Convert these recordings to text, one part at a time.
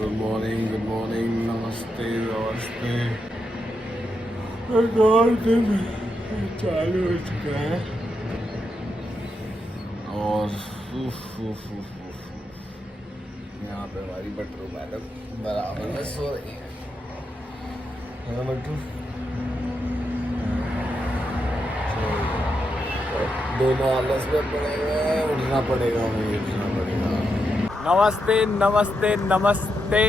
Good morning, नमस्ते नमस्ते। दिन चालू हो चुका है और यहाँ पे हमारी बटरू मैडम बराबर में सो रही है ना बटरू। दोनों आलस में पड़े हुए हैं, उठना पड़ेगा, हमें उठना पड़ेगा। नमस्ते नमस्ते नमस्ते।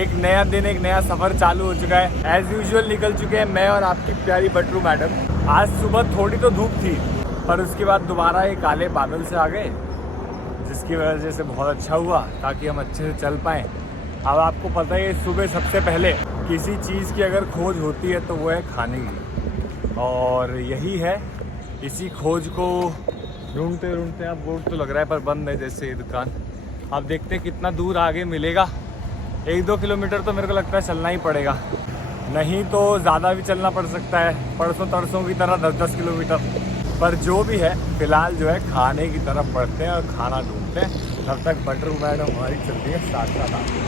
एक नया दिन, एक नया सफर चालू हो चुका है। एज यूजुअल निकल चुके हैं मैं और आपकी प्यारी बटरू मैडम। आज सुबह थोड़ी तो धूप थी, पर उसके बाद दोबारा ये काले बादल से आ गए, जिसकी वजह से बहुत अच्छा हुआ ताकि हम अच्छे से चल पाएँ। अब आपको पता है सुबह सबसे पहले किसी चीज़ की अगर खोज होती है तो वो है खाने की, और यही है। इसी खोज को ढूंढते ढूंढते अब भूख तो लग रहा है, पर बंद है जैसे ये दुकान। आप देखते हैं कितना दूर आगे मिलेगा। 1-2 किलोमीटर तो मेरे को लगता है चलना ही पड़ेगा, नहीं तो ज़्यादा भी चलना पड़ सकता है, परसों तरसों की तरह 10-10 किलोमीटर। पर जो भी है फ़िलहाल जो है खाने की तरफ बढ़ते हैं और खाना ढूंढते हैं। तब तक बटरू मैडम हमारी चलती है साथ साथ।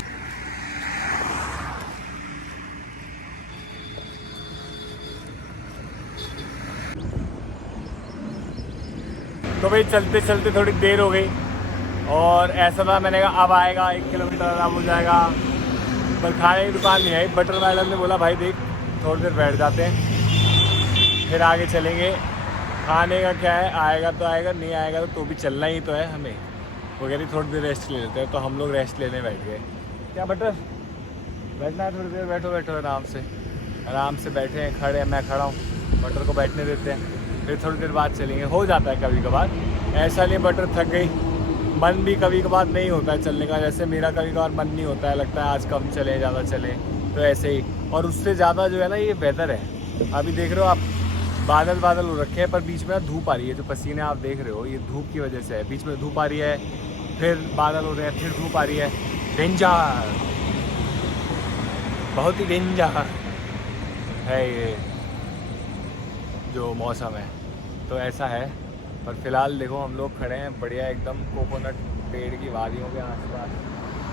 तो भाई चलते चलते थोड़ी देर हो गई और ऐसा था, मैंने कहा अब आएगा 1 किलोमीटर आराम हो जाएगा, पर खाने की दुकान नहीं आई। बटर मैडम ने बोला भाई देख थोड़ी देर बैठ जाते हैं फिर आगे चलेंगे। खाने का क्या है, आएगा तो आएगा, नहीं आएगा तो भी चलना ही तो है हमें। वो कह रही थोड़ी देर रेस्ट ले लेते हैं, तो हम लोग रेस्ट लेने बैठ गए। क्या बटर बैठना है, थोड़ी देर बैठो बैठो आराम से बैठे हैं, खड़े हैं, मैं खड़ा हूँ, बटर को बैठने देते हैं, फिर थोड़ी देर बाद चलेंगे। हो जाता है कभी कभार, ऐसा नहीं बटर थक गई। मन भी कभी कभार नहीं होता है चलने का, जैसे मेरा कभी कभार मन नहीं होता है, लगता है आज कम चले ज़्यादा चले, तो ऐसे ही। और उससे ज़्यादा जो है ना ये वेदर है, अभी देख रहे हो आप बादल हो रखे हैं, पर बीच में धूप आ रही है। जो पसीने आप देख रहे हो ये धूप की वजह से है। बीच में धूप आ रही है, फिर बादल हो रहे हैं, फिर धूप आ रही है। डेंजर, बहुत ही डेंजर है ये जो मौसम है, तो ऐसा है। पर फिलहाल देखो हम लोग खड़े हैं बढ़िया एकदम कोकोनट पेड़ की वादियों के आसपास,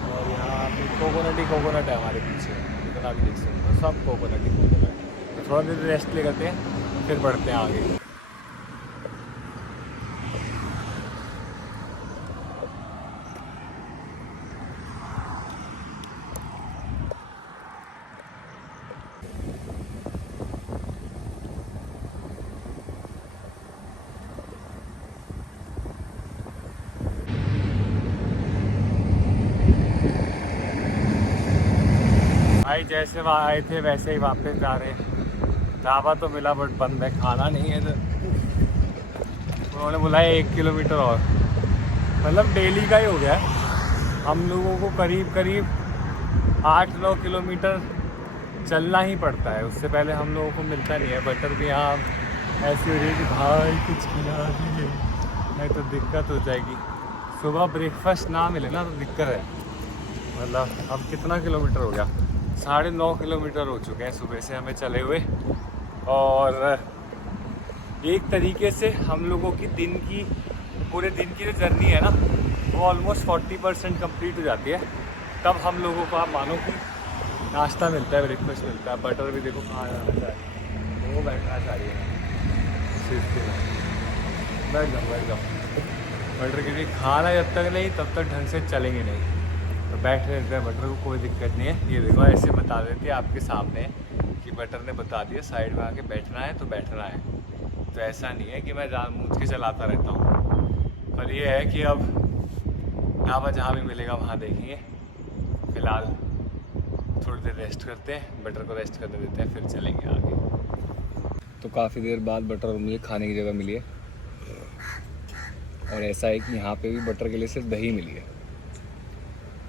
और यहाँ पे कोकोनट ही कोकोनट है हमारे पीछे, जितना भी देख सकते हो सब कोकोनट ही कोकोनट। तो थोड़ा देर रेस्ट ले करते हैं फिर बढ़ते हैं आगे। भाई जैसे वहाँ आए थे वैसे ही वापस जा रहे हैं। ढाबा तो मिला बट बंद है, खाना नहीं है। तो उन्होंने बुलाया 1 किलोमीटर और, मतलब डेली का ही हो गया है। हम लोगों को करीब 8-9 किलोमीटर चलना ही पड़ता है, उससे पहले हम लोगों को मिलता नहीं है। बटर भी यहाँ ऐसी हो रही है कि भाई कुछ खिला दीजिए, नहीं तो दिक्कत हो जाएगी। सुबह ब्रेकफास्ट ना मिले ना तो दिक्कत है। मतलब अब कितना किलोमीटर हो गया, 9.5 किलोमीटर हो चुके हैं सुबह से हमें चले हुए। और एक तरीके से हम लोगों की पूरे दिन की जो जर्नी है ना, वो ऑलमोस्ट 40% कंप्लीट हो जाती है। तब हम लोगों को आप मानो कि नाश्ता मिलता है, ब्रेकफास्ट मिलता है। बटर भी देखो कहाँ जाना है, वो बैठना चाह रही है सीट पे। बैठ जाओ। बटर के लिए खाना जब तक नहीं तब तक ढंग से चलेंगे नहीं, तो बैठ रहते हैं। बटर को कोई दिक्कत नहीं है। ये देखो ऐसे बता देती है आपके सामने कि बटर ने बता दिया साइड में आके बैठना है तो बैठना है। तो ऐसा नहीं है कि मैं जानबूझ के चलाता रहता हूँ, पर ये है कि अब ढाबा जहाँ भी मिलेगा वहाँ देखेंगे। फ़िलहाल थोड़ी देर रेस्ट करते हैं, बटर को रेस्ट करने देते हैं, फिर चलेंगे आगे। तो काफ़ी देर बाद बटर और मुझे खाने की जगह मिली है, और ऐसा है कि यहाँ पे भी बटर के लिए सिर्फ दही मिली है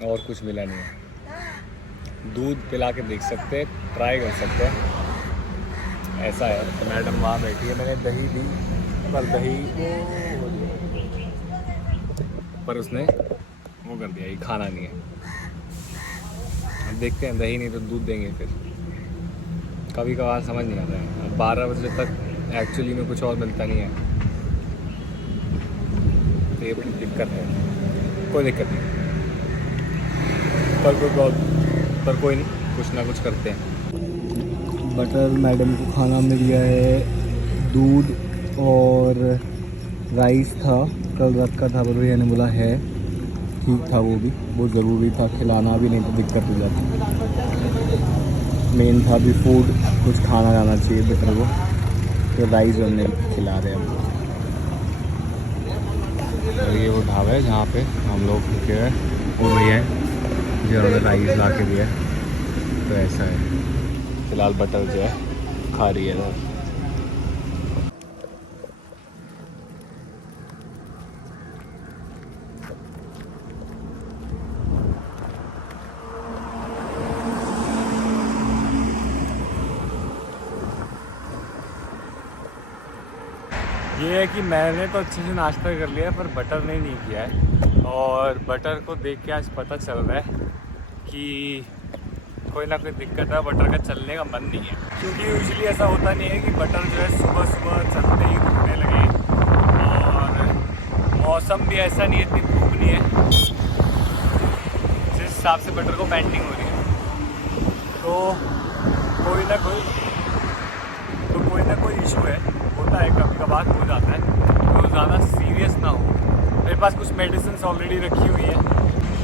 और कुछ मिला नहीं है। दूध पिला के देख सकते हैं, ट्राई कर सकते हैं, ऐसा है। तो मैडम वहाँ बैठी है, मैंने दही दी पर पर उसने वो कर दिया, ये खाना नहीं है। अब देखते हैं, दही नहीं तो दूध देंगे फिर। कभी कभार समझ नहीं आता है, अब 12 बजे तक एक्चुअली में कुछ और मिलता नहीं है, तो ये बड़ी दिक्कत है। कोई दिक्कत नहीं, पर कोई नहीं, कुछ ना कुछ करते हैं। बटर मैडम को खाना मिल गया है, दूध और राइस था, कल रात का था, पर भैया ने बोला है ठीक था, वो भी बहुत ज़रूरी था, खिलाना भी नहीं तो दिक्कत हो जाती। मेन था भी फूड, कुछ खाना जाना चाहिए बटर को, तो राइस हमने खिला रहे हैं। और ये वो ढाबा है जहाँ पे हम लोग रुके हुए, वो भैया है जो हमें राइस ला के दिया है। तो ऐसा है, फिलहाल बटर जो है खा रही है। ये है कि मैंने तो अच्छे से नाश्ता कर लिया पर बटर ने नहीं किया है, और बटर को देख के आज पता चल रहा है कि कोई ना कोई दिक्कत है, बटर का चलने का मन नहीं है। क्योंकि यूजुअली ऐसा होता नहीं है कि बटर जो है सुबह सुबह चलते ही रुकने लगे, और मौसम भी ऐसा नहीं है, इतनी धूप नहीं है जिस हिसाब से बटर को पेंटिंग हो रही है। तो कोई ना कोई इशू है, होता है, कभी कभार हो जाता है, तो ज़्यादा सीरियस ना हो। मेरे पास कुछ मेडिसिन ऑलरेडी रखी हुई है।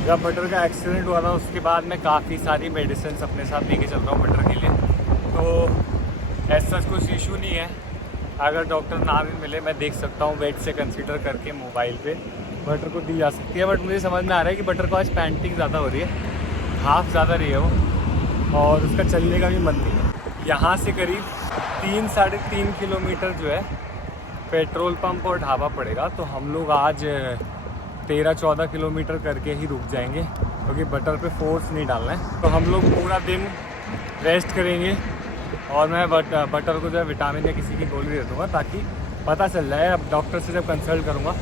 जब बटर का एक्सीडेंट हुआ था उसके बाद मैं काफ़ी सारी मेडिसिन अपने साथ लेके चल रहा हूँ बटर के लिए, तो ऐसा कुछ इशू नहीं है। अगर डॉक्टर ना भी मिले मैं देख सकता हूँ, वेट से कंसीडर करके मोबाइल पे बटर को दी जा सकती है। बट मुझे समझ में आ रहा है कि बटर को आज पैंटिंग ज़्यादा हो रही है, हाफ ज़्यादा रही है वो, और उसका चलने का भी मन नहीं है। यहाँ से करीब 3-3.5 किलोमीटर जो है पेट्रोल पंप और ढाबा पड़ेगा, तो हम लोग आज 13-14 किलोमीटर करके ही रुक जाएंगे, क्योंकि बटर पे फोर्स नहीं डालना है। तो हम लोग पूरा दिन रेस्ट करेंगे, और मैं बटर को जो है विटामिन या किसी की गोली दे दूँगा, ताकि पता चल जाए। अब डॉक्टर से जब कंसल्ट करूँगा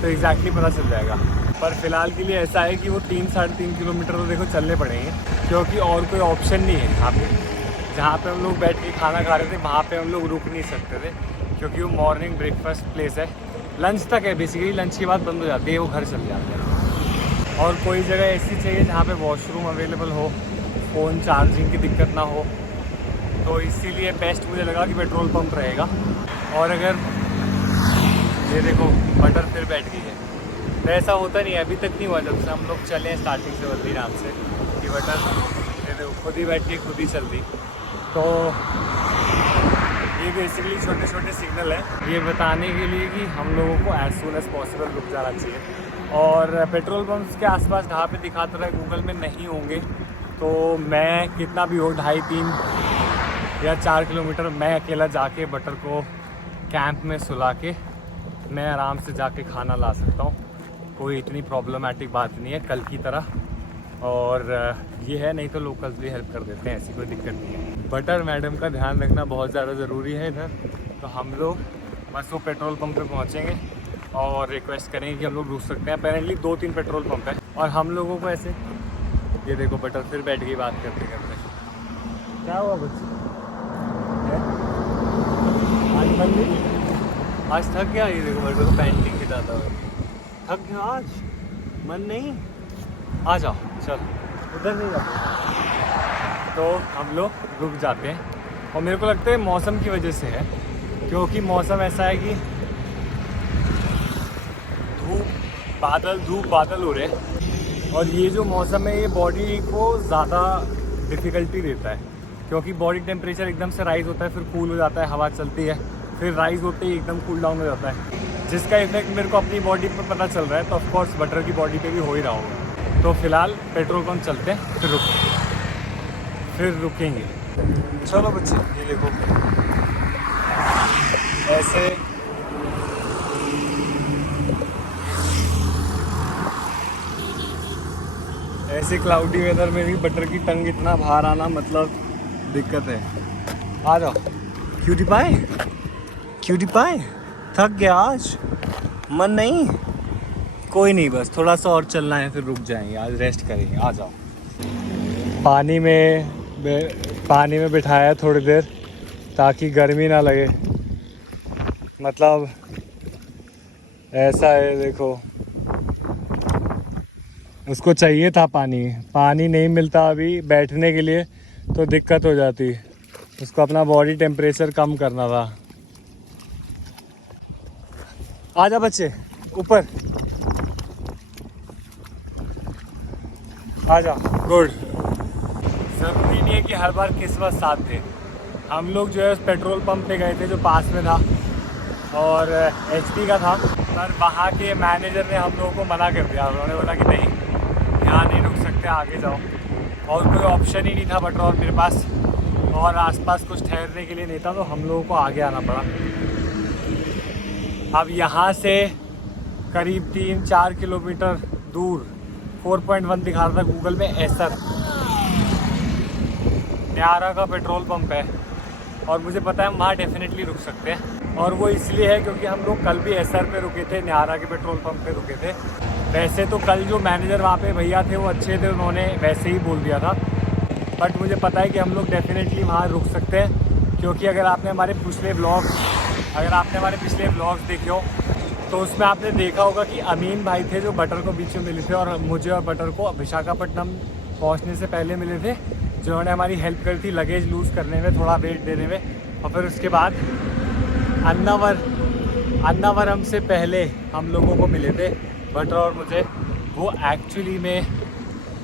तो एग्जैक्टली पता चल जाएगा। पर फिलहाल के लिए ऐसा है कि वो 3-3.5 किलोमीटर तो देखो चलने पड़ेंगे, क्योंकि और कोई ऑप्शन नहीं है यहाँ पे। जहाँ पे हम लोग बैठ के खाना खा रहे थे वहाँ पे हम लोग रुक नहीं सकते थे, क्योंकि वो मॉर्निंग ब्रेकफास्ट प्लेस है, लंच तक है बेसिकली, लंच के बाद बंद हो जाती है, वो घर चल जाते हैं। और कोई जगह ऐसी चाहिए जहाँ पे वॉशरूम अवेलेबल हो, फ़ोन चार्जिंग की दिक्कत ना हो, तो इसीलिए बेस्ट मुझे लगा कि पेट्रोल पंप रहेगा। और अगर ये देखो बटर फिर बैठ गई है, तो ऐसा होता नहीं है, अभी तक नहीं हुआ जब से हम लोग चले स्टार्टिंग से बल्दी नाम से, कि बटर ये देखो खुद ही बैठ के खुद ही चल दी। तो ये बेसिकली छोटे छोटे सिग्नल हैं ये बताने के लिए कि हम लोगों को एज सून एज पॉसिबल रुक जाना चाहिए। और पेट्रोल पंप्स के आसपास ढाबे दिखाता रहा गूगल में नहीं होंगे, तो मैं कितना भी हो 2.5-3 या 4 किलोमीटर मैं अकेला जाके बटर को कैंप में सुला के मैं आराम से जाके खाना ला सकता हूँ। कोई इतनी प्रॉब्लमेटिक बात नहीं है कल की तरह। और ये है, नहीं तो लोकल्स भी हेल्प कर देते हैं, ऐसी कोई दिक्कत नहीं है। बटर मैडम का ध्यान रखना बहुत ज़्यादा ज़रूरी है इधर। तो हम लोग बस वो पेट्रोल पंप पे पहुँचेंगे और रिक्वेस्ट करेंगे कि हम लोग रुक सकते हैं। अपेरेंटली 2-3 पेट्रोल पंप है, और हम लोगों को ऐसे, ये देखो बटर फिर बैठ गई बात करते करते। क्या हुआ बच्चे, आज मन नहीं, आज थक गया। ये देखो बटर को पेंटिंग खिलाता हुआ, थक गया आज, मन नहीं, आ जाओ चल, उधर नहीं जाते। तो हम लोग रुक जाते हैं, और मेरे को लगता है मौसम की वजह से है, क्योंकि मौसम ऐसा है कि धूप बादल हो रहे हैं, और ये जो मौसम है ये बॉडी को ज़्यादा डिफ़िकल्टी देता है, क्योंकि बॉडी टेम्परेचर एकदम से राइज़ होता है, फिर कूल हो जाता है, हवा चलती है, फिर राइज़ होते ही एकदम कूल डाउन हो जाता है, जिसका इफेक्ट मेरे को अपनी बॉडी पर पता चल रहा है। तो ऑफकोर्स बटर की बॉडी पे भी हो ही रहा होगा। तो फिलहाल पेट्रोल पंप चलते हैं, फिर रुकेंगे। चलो बच्चे, ये देखो ऐसे क्लाउडी वेदर में भी बटर की टंग इतना बाहर आना मतलब दिक्कत है। आ जाओ क्यूटी पाई, थक गया आज, मन नहीं, कोई नहीं, बस थोड़ा सा और चलना है, फिर रुक जाएंगे, आज रेस्ट करेंगे। आ जाओ। पानी में बिठाया थोड़ी देर ताकि गर्मी ना लगे, मतलब ऐसा है देखो, उसको चाहिए था पानी, पानी नहीं मिलता अभी बैठने के लिए तो दिक्कत हो जाती। उसको अपना बॉडी टेम्परेचर कम करना था। आजा बच्चे ऊपर आजा। गुड। ज़रूरी नहीं है कि हर बार किस्मत साथ दे। हम लोग जो है उस पेट्रोल पंप पे गए थे जो पास में था और HP का था, पर वहाँ के मैनेजर ने हम लोगों को मना कर दिया। उन्होंने बोला कि नहीं, यहाँ नहीं रुक सकते, आगे जाओ। और कोई ऑप्शन ही नहीं था पेट्रोल मेरे पास और आसपास कुछ ठहरने के लिए नहीं था, तो हम लोगों को आगे आना पड़ा। अब यहाँ से करीब 3-4 किलोमीटर दूर 4.1 दिखा रहा था गूगल में, एसर न्यारा का पेट्रोल पंप है और मुझे पता है हम वहाँ डेफिनेटली रुक सकते हैं। और वो इसलिए है क्योंकि हम लोग कल भी एसर पे रुके थे, न्यारा के पेट्रोल पंप पे रुके थे। वैसे तो कल जो मैनेजर वहाँ पे भैया थे वो अच्छे थे, उन्होंने वैसे ही बोल दिया था, बट मुझे पता है कि हम लोग डेफिनेटली वहाँ रुक सकते हैं। क्योंकि अगर आपने हमारे पिछले ब्लॉग्स देखे हो तो उसमें आपने देखा होगा कि अमीन भाई थे जो बटर को बीच में मिले थे और मुझे और बटर को विशाखापट्टनम पहुंचने से पहले मिले थे, जिन्होंने हमारी हेल्प करी थी लगेज लूज़ करने में, थोड़ा वेट देने में। और फिर उसके बाद अन्नावरम से पहले हम लोगों को मिले थे बटर और मुझे। वो एक्चुअली में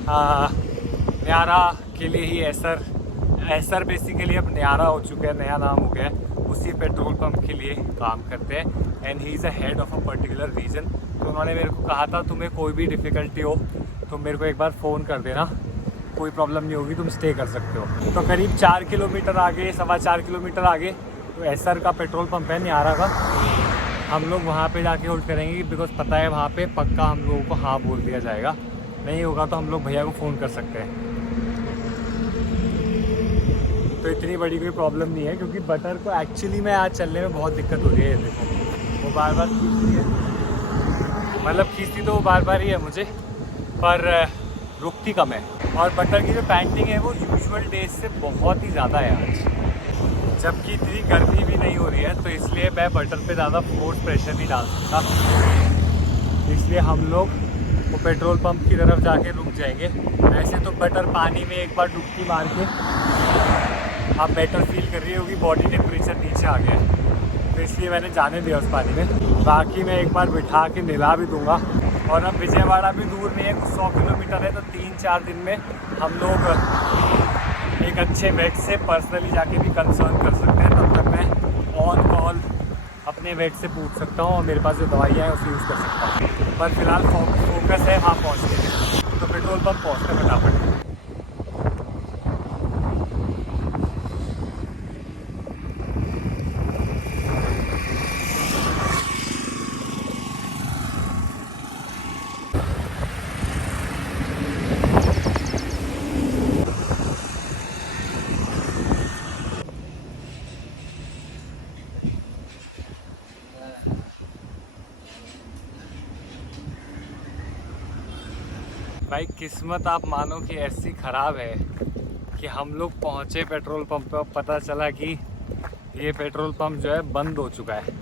न्यारा के लिए ही एसर बेसिकली अब न्यारा हो चुका है, नया नाम हो गया है। उसी पेट्रोल पंप के लिए काम करते हैं and he is a head of a particular region. तो उन्होंने मेरे को कहा था तुम्हें कोई भी डिफ़िकल्टी हो तो मेरे को एक बार फ़ोन कर देना, कोई प्रॉब्लम नहीं होगी, तुम स्टे कर सकते हो। तो करीब 4 किलोमीटर आगे, 4.25 किलोमीटर आगे तो एसर का पेट्रोल पंप है न्यारा का। हम लोग वहाँ पे जाके होल्ड करेंगे बिकॉज पता है वहाँ पे पक्का हम लोगों को हाँ बोल दिया जाएगा। नहीं होगा तो हम लोग भैया को फ़ोन कर सकते हैं। तो इतनी बड़ी कोई प्रॉब्लम नहीं है क्योंकि बटर को एक्चुअली में आज चलने में बहुत दिक्कत हो रही है। देखो वो बार बार खींचती है, मतलब खींचती तो वो बार बार ही है मुझे, पर रुकती कम है। और बटर की जो पैंटिंग है वो यूजुअल डेज से बहुत ही ज़्यादा है आज, जबकि इतनी गर्मी भी नहीं हो रही है। तो इसलिए मैं बटर पे ज़्यादा फोर्स प्रेशर नहीं डाल सकता, इसलिए हम लोग वो पेट्रोल पंप की तरफ जाके रुक जाएंगे। वैसे तो बटर पानी में एक बार डुबकी मार के आप बेटर फील कर रही होगी, बॉडी टेम्परेचर नीचे आ गया है, तो इसलिए मैंने जाने दिया उस पानी में। बाकी मैं एक बार बिठा के नहला भी दूंगा। और अब विजयवाड़ा भी दूर नहीं है, 100 किलोमीटर है, तो 3-4 दिन में हम लोग एक अच्छे वेट से पर्सनली जाके भी कंसर्न कर सकते हैं। तब तक मैं ऑन कॉल अपने वेट से पूछ सकता हूँ और मेरे पास जो दवाइयाँ हैं उसे यूज़ कर सकता हूँ। पर फिलहाल फोकस है वहाँ पहुँचने में, तो पेट्रोल पंप पहुँचते फटाफट। भाई किस्मत आप मानो कि ऐसी ख़राब है कि हम लोग पहुँचे पेट्रोल पंप पर, पता चला कि ये पेट्रोल पंप जो है बंद हो चुका है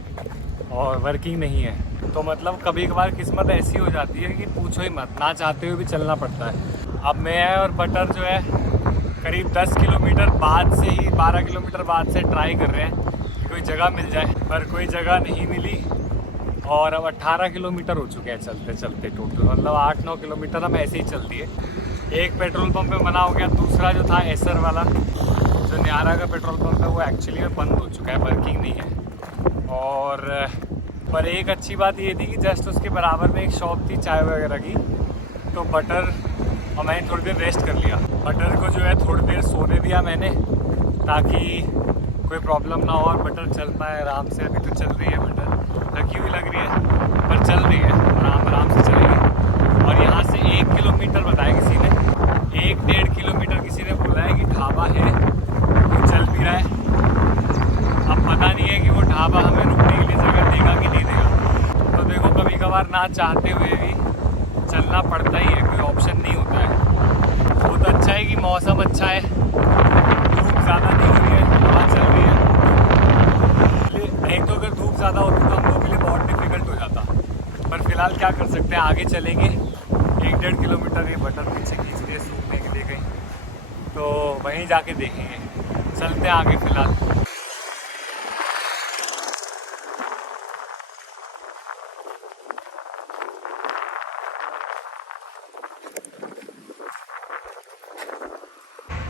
और वर्किंग नहीं है। तो मतलब कभी कभार किस्मत ऐसी हो जाती है कि पूछो ही मत, ना चाहते हुए भी चलना पड़ता है। अब मैं और बटर जो है करीब 10 किलोमीटर बाद से ही 12 किलोमीटर बाद से ट्राई कर रहे हैं कि कोई जगह मिल जाए, पर कोई जगह नहीं मिली। और अब 18 किलोमीटर हो चुके हैं चलते चलते टोटल, मतलब 8-9 किलोमीटर हम ऐसे ही चल दिए। एक पेट्रोल पंप पे मना हो गया, दूसरा जो था एसर वाला जो न्यारा का पेट्रोल पंप है वो एक्चुअली में बंद हो चुका है, वर्किंग नहीं है। और पर एक अच्छी बात ये थी कि जस्ट उसके बराबर में एक शॉप थी चाय वगैरह की, तो बटर और मैंने थोड़ी देर रेस्ट कर लिया। बटर को जो है थोड़ी देर सोने दिया मैंने ताकि कोई प्रॉब्लम ना हो और बटर चल पाए आराम से। अभी तो चल रही है बटर, थकी हुई लग रही है पर चल रही है, आराम से चलेगी। और यहाँ से 1 किलोमीटर बताया किसी ने, 1-1.5 किलोमीटर किसी ने बोला है कि ढाबा है, वो चल भी रहा है। अब पता नहीं है कि वो ढाबा हमें रुकने के लिए जगह देगा कि नहीं देगा। तो देखो कभी कभार ना चाहते हुए भी चलना पड़ता ही है, कोई ऑप्शन नहीं होता है। वो तो अच्छा है कि मौसम अच्छा है, धूप ज़्यादा नहीं हो रही है, हवा चल रही है। नहीं तो अगर धूप ज़्यादा होती तो हम लोगों के लिए बहुत डिफिकल्ट हो जाता। पर फिलहाल क्या कर सकते हैं, आगे चलेंगे, 1 1.5 किलोमीटर ये बटर पीछे खींच रही है सूखने के लिए कहीं, तो वहीं जाके देखेंगे। चलते हैं आगे फिलहाल।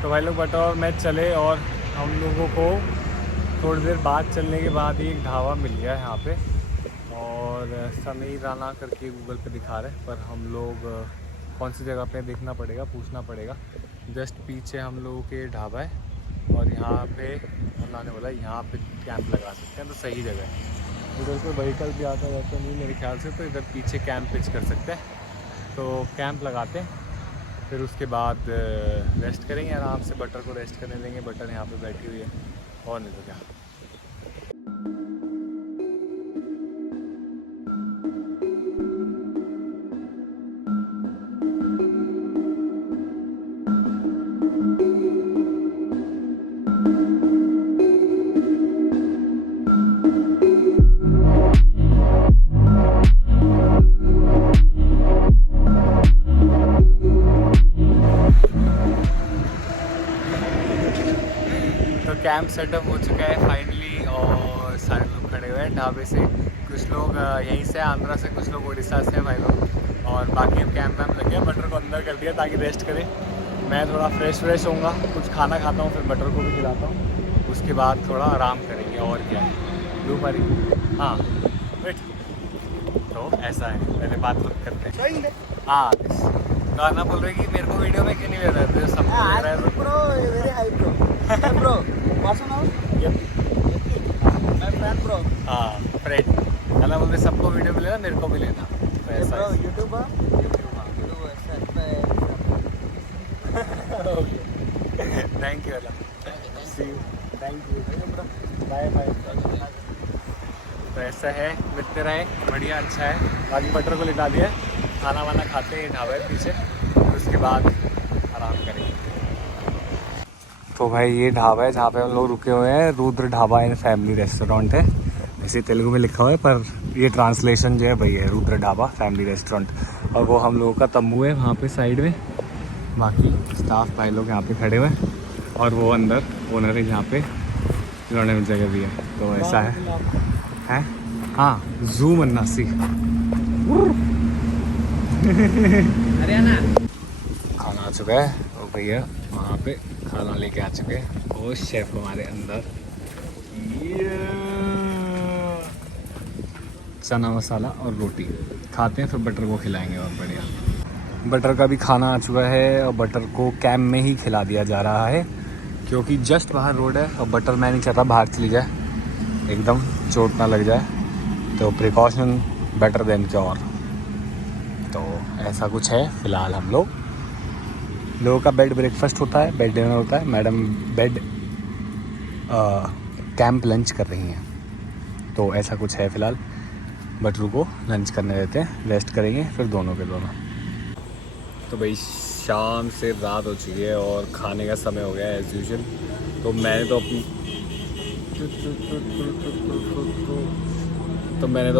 तो भाई लोग बटर और मैं चले और हम लोगों को थोड़ी देर बाद चलने के बाद ही एक ढाबा मिल गया है यहाँ पे, और समीर राना करके गूगल पे दिखा रहे हैं, पर हम लोग कौन सी जगह पे देखना पड़ेगा, पूछना पड़ेगा। जस्ट पीछे हम लोगों के ढाबा है और यहाँ पे उन्होंने बोला यहाँ पे कैंप लगा सकते हैं, तो सही जगह है। उधर कोई व्हीकल भी आता जाता नहीं मेरे ख्याल से, तो इधर पीछे कैंप पिच कर सकते हैं। तो कैंप लगाते हैं, फिर उसके बाद रेस्ट करेंगे आराम से, बटर को रेस्ट करने देंगे। बटर यहाँ पे बैठी हुई है और नहीं तो क्या। कैंप सेटअप हो चुका है फाइनली, और सारे लोग खड़े हुए हैं ढाबे से। कुछ लोग यहीं से आंध्रा से, कुछ लोग उड़ीसा से हैं भाई लोग, और बाकी अब कैंप वैम्प लगे हैं। बटर को अंदर कर दिया ताकि रेस्ट करें। मैं थोड़ा फ्रेश होऊंगा, कुछ खाना खाता हूँ, फिर बटर को भी खिलाता हूँ, उसके बाद थोड़ा आराम करेंगे। और क्या है दो पारी, हाँ वेट। तो ऐसा है, पहले बात करते हैं। हाँ गाना बोल रहे कि मेरे को वीडियो में क्यों नहीं ले रहे थे, सब ले रहा है bro very high bro Vasu now my friend bro. हाँ फ्रेंड गाना बोल रहे सबको वीडियो मिलेगा, मेरे को भी लेना। तो ऐसा ब्रो है। YouTuber thank you see you, thank you, bye bye. तो ऐसा है, मिलते रहे, बढ़िया अच्छा है। बाकी बटर को लिटा दिया, खाना वाना खाते हैं ढाबे पीछे, फिर उसके बाद आराम करेंगे। तो भाई ये ढाबा है जहाँ पे हम लोग रुके हुए हैं, Rudra dhaba and family restaurant है। ऐसे तेलुगु में लिखा हुआ है, पर ये ट्रांसलेशन जो है वही है, रुद्र ढाबा फैमिली रेस्टोरेंट। और वो हम लोगों का तंबू है वहाँ पे साइड में, बाकी स्टाफ भाई लोग यहाँ पे खड़े हुए हैं, और वो अंदर ओनर है जहाँ पे इन्होंने जगह दी है। तो ऐसा है हाँ जूम अन्नासी हरियाणा खाना आ चुका है, और भैया वहाँ पे खाना लेके आ चुके हैं, और शेफ हमारे अंदर। चना मसाला और रोटी खाते हैं, फिर बटर को खिलाएंगे और बढ़िया। बटर का भी खाना आ चुका है, और बटर को कैंप में ही खिला दिया जा रहा है, क्योंकि जस्ट बाहर रोड है, और बटर मैं नहीं चाहता बाहर चली जाए, एकदम चोट ना लग जाए, तो प्रिकॉशन बेटर देन क्योर। तो ऐसा कुछ है फ़िलहाल। हम लोगों का बेड ब्रेकफास्ट होता है, बेड डिनर होता है। मैडम बेड कैंप लंच कर रही हैं, तो ऐसा कुछ है फ़िलहाल। बटरू को लंच करने देते हैं, रेस्ट करेंगे फिर दोनों के दोनों। तो भाई शाम से रात हो चुकी है और खाने का समय हो गया है एज़ यूजुअल। तो मैंने तो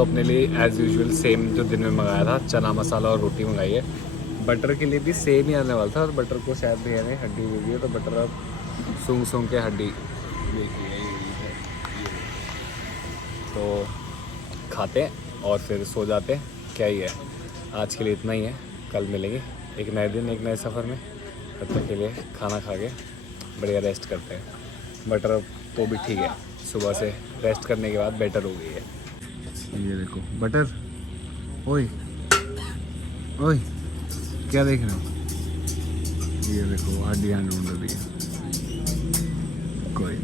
अपने लिए एज़ यूजुअल सेम जो दिन में मंगाया था, चना मसाला और रोटी मंगाई है। बटर के लिए भी सेम ही आने वाला था, और बटर को शायद भैया ने हड्डी दे दी है, तो बटर अब सूंघ के हड्डी देखिए है। तो खाते हैं और फिर सो जाते हैं, क्या ही है। आज के लिए इतना ही है, कल मिलेंगे एक नए दिन एक नए सफ़र में। तब तक के लिए खाना खा के बढ़िया रेस्ट करते हैं। बटर तो भी ठीक है, सुबह से रेस्ट करने के बाद बेटर हो गई है। ये देखो बटर, ओए ओए क्या देख रहे हो, ये देखो हड्डियाँ ढूंढ रही है कोई।